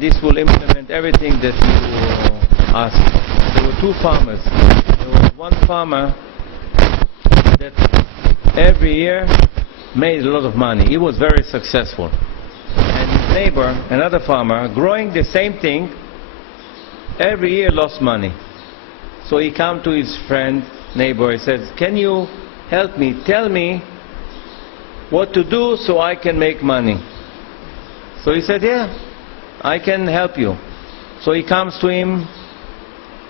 This will implement everything that you asked. There were two farmers. There was one farmer that every year made a lot of money. He was very successful. And his neighbor, another farmer, growing the same thing, every year lost money. So he came to his friend, neighbor, he says, "Can you help me? Tell me what to do so I can make money." So he said, "Yeah, I can help you." So he comes to him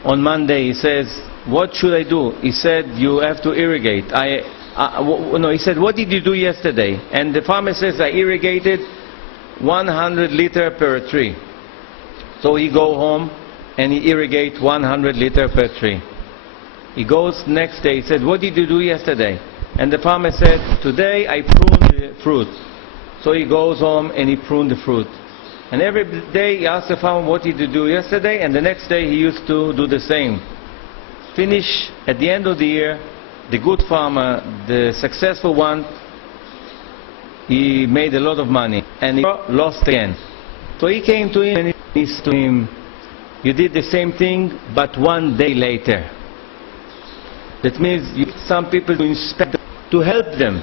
on Monday. He says, "What should I do?" He said, "You have to irrigate." He said, "What did you do yesterday?" And the farmer says, "I irrigated 100 liter per tree." So he go home and he irrigate 100 liter per tree. He goes next day. He said, "What did you do yesterday?" And the farmer said, "Today I pruned the fruit." So he goes home and he pruned the fruit. And every day he asks the farmer, "What did you do yesterday?" And the next day he used to do the same. Finish at the end of the year, the good farmer, the successful one, he made a lot of money and he lost again. So he came to him and he said to him, "You did the same thing but one day later." That means you need some people to inspect, to help them,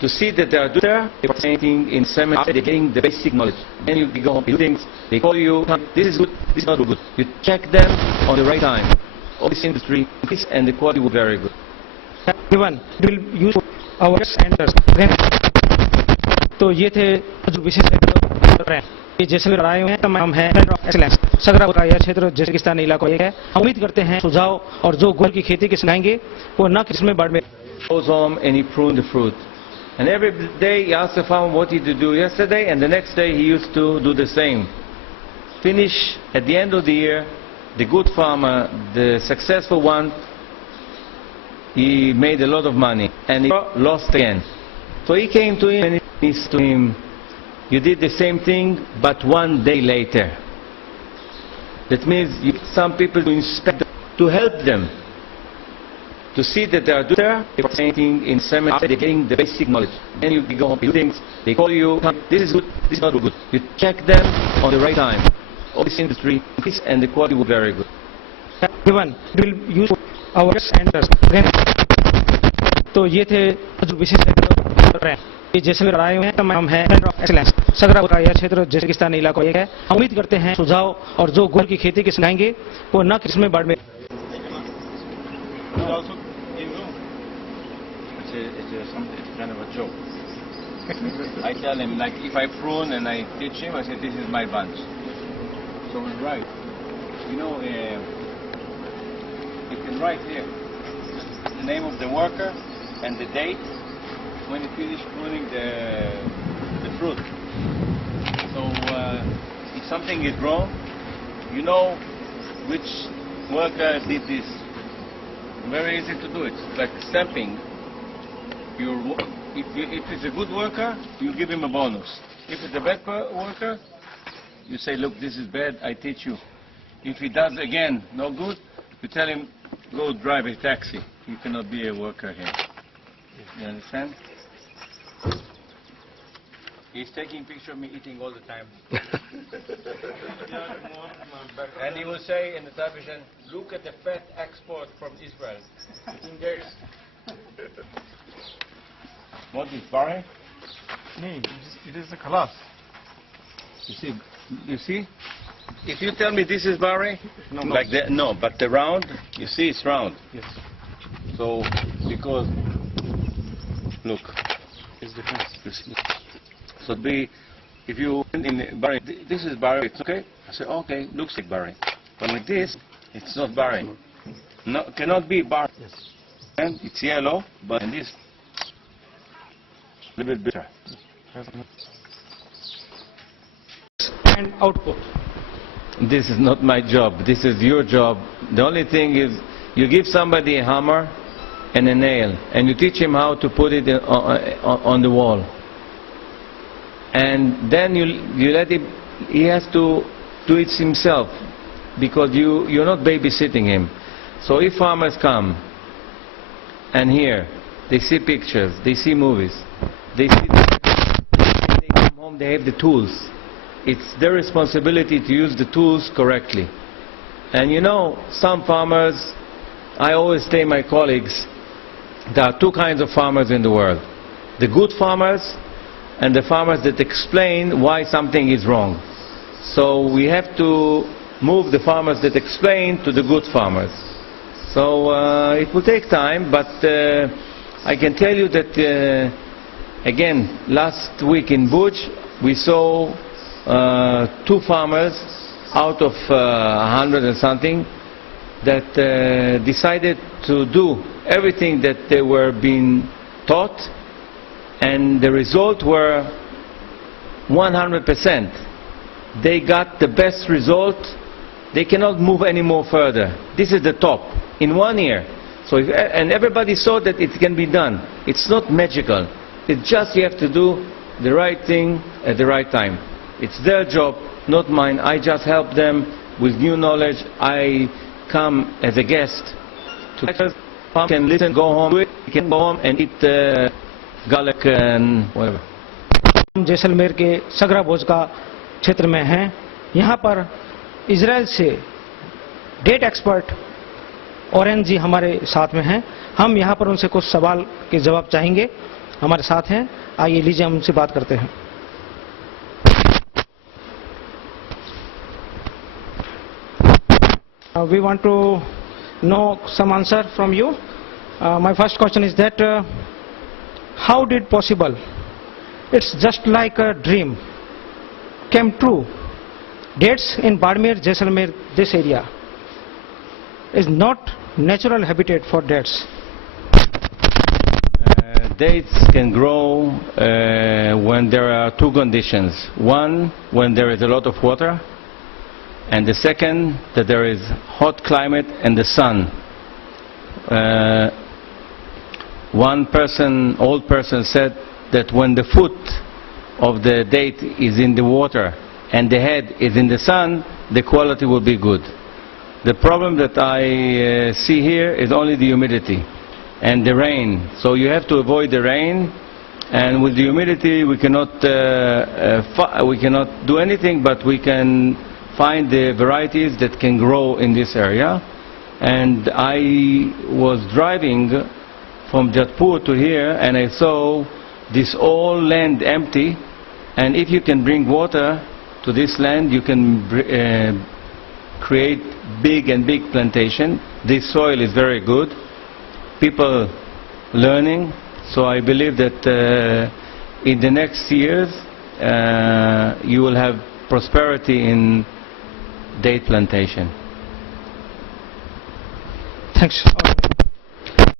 to see that they are doing the same thing in seminar, they're getting the basic knowledge. Then you go home, you do things, they call you, "This is good, this is not good." You check them on the right time. All this industry, and the quality will be very good. Everyone will use our centers. तो ये थे जो विशेष ये जैसलमेर आए हुए हैं, हम हैं सेंटर ऑफ एक्सीलेंस सगरा का यह क्षेत्र जिर्गिस्तान इलाका एक है। हम उम्मीद करते हैं सुझाव और जो गुड़ की खेती की सिखाएंगे वो न किस्में बढ़ में। Goes home and he pruned the fruit. And every day he asked the farmer, "What did you do yesterday?" And the next day he used to do the same. Finish at the end of the year, the good farmer, the successful one, he made a lot of money and he lost again. So he came to him and he said to him, "You did the same thing but one day later." That means you need some people to inspect, to help them, to see that they are doing the same thing in seminar, they're getting the basic knowledge. Then you go home, you do things, they call you, "This is good, this is not good." You check them on the right time. All this industry, and the quality will be very good. Everyone will use our centers. तो ये थे जो विशेष ये जैसलमेर आए हुए हैं, हम हैं सेंटर ऑफ एक्सीलेंस सगरा का यह क्षेत्र जिर्गिस्तान इलाका एक है। हम उम्मीद करते हैं सुझाव और जो गुड़ की खेती की सिखाएंगे वो न किस्में बढ़ में। It's kind of a joke. I tell him, like, if I prune and I teach him, I say, "This is my bunch." So we write. You know, you can write here the name of the worker and the date when he finished pruning the fruit. So if something is wrong, you know which worker did this. Very easy to do it. It's like stamping. If it's a good worker, you give him a bonus. If it's a bad worker, you say, "Look, this is bad, I teach you." If he does again no good, you tell him, "Go drive a taxi. You cannot be a worker here." You understand? He's taking picture of me eating all the time. And he will say in the television, "Look at the fat export from Israel." In days. What is barley? No, it is a kalas. You see? If you tell me this is barley, like that, no, but the round, you see it's round. Yes. So, because, look, It's different. you see. So if you in barley, this is barley, it's okay? I say, okay, looks like barley. But with this, it's not barley. No, cannot be barley. Yes. And it's yellow, but in this, a little bit bitter. And output. This is not my job. This is your job. The only thing is, you give somebody a hammer and a nail, and you teach him how to put it on the wall. And then you let him, he has to do it himself, because you're not babysitting him. So if farmers come and here, they see pictures, they see movies, they come home, they have the tools. it's their responsibility to use the tools correctly. And you know, some farmers, I always tell my colleagues, there are two kinds of farmers in the world. The good farmers and the farmers that explain why something is wrong. So we have to move the farmers that explain to the good farmers. So it will take time, but I can tell you that again, last week in Buj, we saw two farmers out of 100 and something that decided to do everything that they were being taught, and the result were 100%. They got the best result. They cannot move any more further. This is the top in 1 year. So and everybody saw that it can be done. It's not magical. It's just you have to do the right thing at the right time. It's their job, not mine. I just help them with new knowledge. I come as a guest to can listen, go home, you can go home and eat garlic and whatever. हम जैसलमेर के सगरा भोज का क्षेत्र में हैं। यहाँ पर Israel से date expert Oren जी हमारे साथ में हैं। हम यहाँ पर उनसे कुछ सवाल के जवाब चाहेंगे। हमारे साथ हैं, आइए लीजिए हम उनसे बात करते हैं। We want to know some answer from you. My first question is that how did possible? It's just like a dream came true. Dates in Badmer, Jaisalmer, this area is not natural habitat for dates. Dates can grow when there are two conditions. One, when there is a lot of water, and the second, that there is hot climate and the sun. One person, old person, said that when the foot of the date is in the water and the head is in the sun, the quality will be good. The problem that I see here is only the humidity and the rain. So you have to avoid the rain, and with the humidity we cannot do anything, but we can find the varieties that can grow in this area. And I was driving from Jatpur to here, and I saw this all land empty, and if you can bring water to this land, you can create big plantation. This soil is very good. People learning, so I believe that in the next years you will have prosperity in date plantation. Thanks.